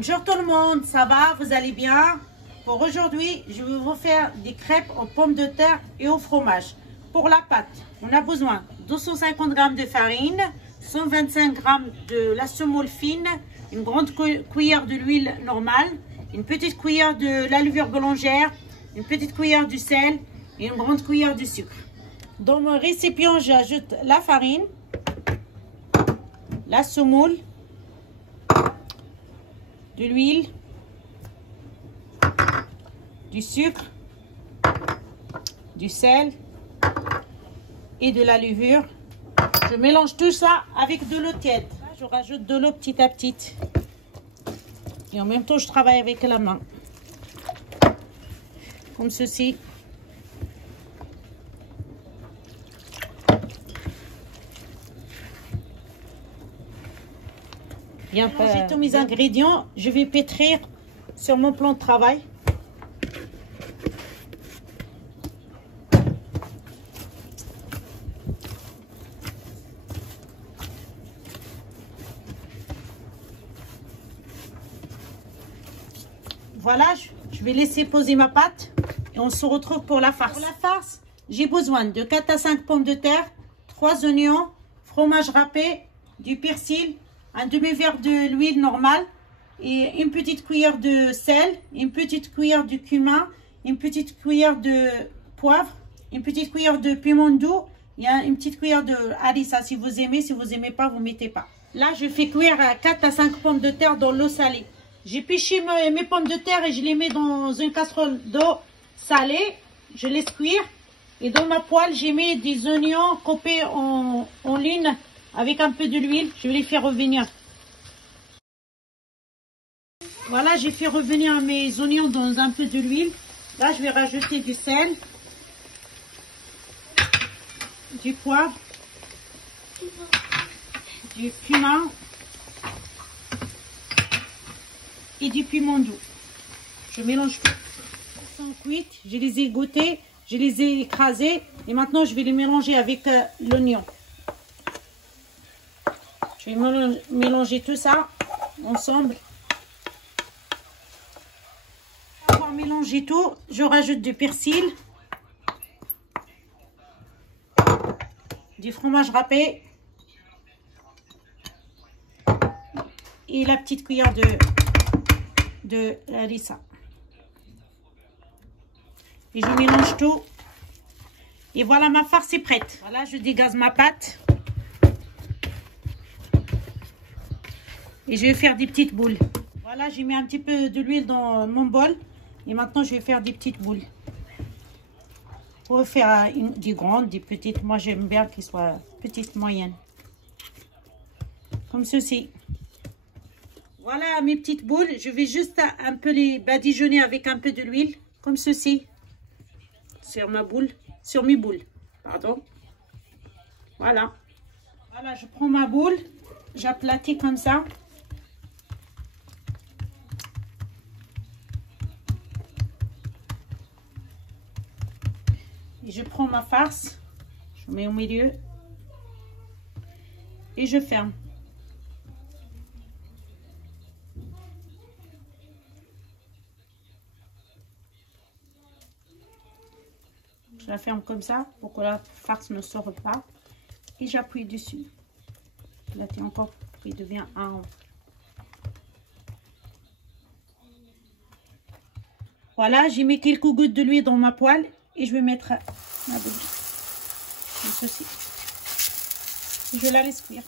Bonjour tout le monde, ça va? Vous allez bien? Pour aujourd'hui, je vais vous faire des crêpes aux pommes de terre et au fromage. Pour la pâte, on a besoin de 250 g de farine, 125 g de la semoule fine, une grande cuillère de l'huile normale, une petite cuillère de la levure boulangère, une petite cuillère du sel et une grande cuillère de sucre. Dans mon récipient, j'ajoute la farine, la semoule, de l'huile, du sucre, du sel et de la levure. Je mélange tout ça avec de l'eau tiède. Je rajoute de l'eau petit à petit. Et en même temps, je travaille avec la main. Comme ceci. Bien, j'ai tous mes ingrédients. Je vais pétrir sur mon plan de travail. Voilà, je vais laisser poser ma pâte et on se retrouve pour la farce. Pour la farce, j'ai besoin de 4 à 5 pommes de terre, 3 oignons, fromage râpé, du persil, un demi-verre de l'huile normale et une petite cuillère de sel, une petite cuillère de cumin, une petite cuillère de poivre, une petite cuillère de piment doux et une petite cuillère de harissa si vous aimez. Si vous n'aimez pas, vous ne mettez pas. Là, je fais cuire 4 à 5 pommes de terre dans l'eau salée. J'ai pêché mes pommes de terre et je les mets dans une casserole d'eau salée. Je laisse cuire. Et dans ma poêle, j'ai mis des oignons coupés en ligne avec un peu de l'huile. Je vais les faire revenir. Voilà, j'ai fait revenir mes oignons dans un peu de l'huile. Là, je vais rajouter du sel, du poivre, du cumin et du piment doux. Je mélange tout. Elles sont cuites, je les ai égouttées, je les ai écrasées et maintenant je vais les mélanger avec l'oignon. Je vais mélanger tout ça ensemble. Pour mélanger tout, je rajoute du persil, du fromage râpé et la petite cuillère de harissa. Et je mélange tout. Et voilà, ma farce est prête. Voilà, je dégaze ma pâte. Et je vais faire des petites boules. Voilà, j'ai mis un petit peu de l'huile dans mon bol. Et maintenant, je vais faire des petites boules. Pour faire des grandes, des petites. Moi, j'aime bien qu'elles soient petites, moyennes. Comme ceci. Voilà mes petites boules. Je vais juste un peu les badigeonner avec un peu de l'huile. Comme ceci. Sur ma boule. Sur mes boules. Pardon. Voilà. Voilà, je prends ma boule. J'aplatis comme ça. Et je prends ma farce. Je mets au milieu. Et je ferme. Je la ferme comme ça pour que la farce ne sorte pas. Et j'appuie dessus. Je la tiens encore pour qu'il devienne un. Voilà, j'ai mis quelques gouttes de l'huile dans ma poêle. Et je vais mettre ma boule. Comme ceci. Et je la laisse cuire.